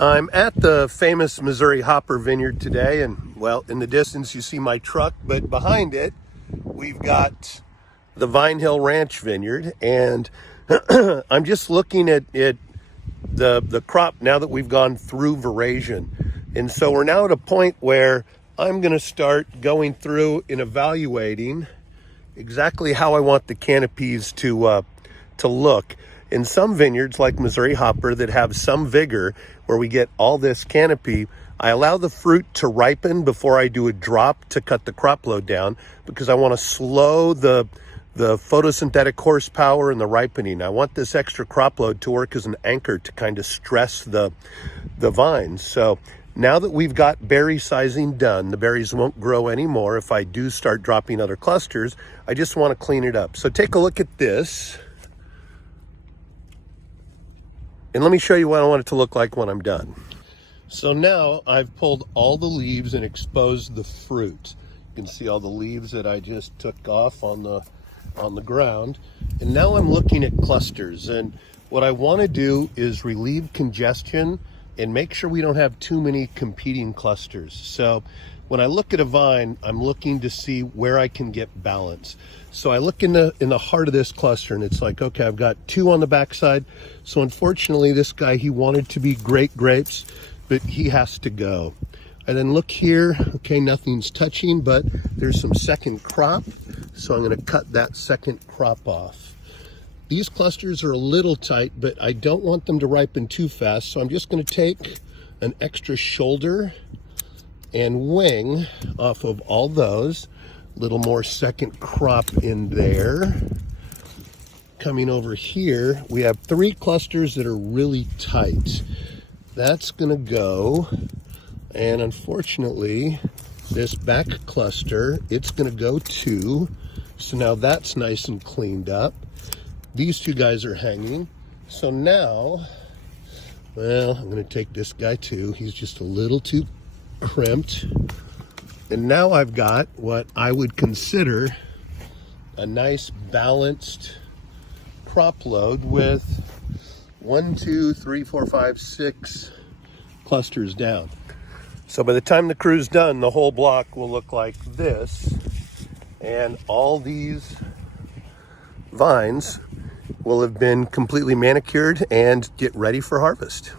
I'm at the famous Missouri Hopper Vineyard today, and well, in the distance you see my truck, but behind it we've got the Vine Hill Ranch Vineyard, and I'm just looking at the crop now that we've gone through veraison. And so we're now at a point where I'm going to start going through and evaluating exactly how I want the canopies to look. In some vineyards like Missouri Hopper that have some vigor, where we get all this canopy, I allow the fruit to ripen before I do a drop to cut the crop load down, because I want to slow the photosynthetic horsepower and the ripening. I want this extra crop load to work as an anchor to kind of stress the vines. So now that we've got berry sizing done, the berries won't grow anymore if I do start dropping other clusters. I just want to clean it up. So take a look at this. And let me show you what I want it to look like when I'm done. So now I've pulled all the leaves and exposed the fruit. You can see all the leaves that I just took off on the ground. And now I'm looking at clusters. And what I want to do is relieve congestion and make sure we don't have too many competing clusters. So when I look at a vine, I'm looking to see where I can get balance. So I look in the heart of this cluster, and it's like, okay, I've got two on the backside. So unfortunately, this guy, he wanted to be great grapes, but he has to go. I then look here, okay, nothing's touching, but there's some second crop. So I'm gonna cut that second crop off. These clusters are a little tight, but I don't want them to ripen too fast. So I'm just gonna take an extra shoulder and wing off of all those. Little more second crop in there. Coming over here, we have three clusters that are really tight. That's gonna go, and unfortunately, this back cluster, it's gonna go too. So now that's nice and cleaned up. These two guys are hanging. So now, well, I'm gonna take this guy too. He's just a little too crimped. And now I've got what I would consider a nice balanced crop load with 1, 2, 3, 4, 5, 6 clusters down. So by the time the crew's done, the whole block will look like this, and all these vines will have been completely manicured and get ready for harvest.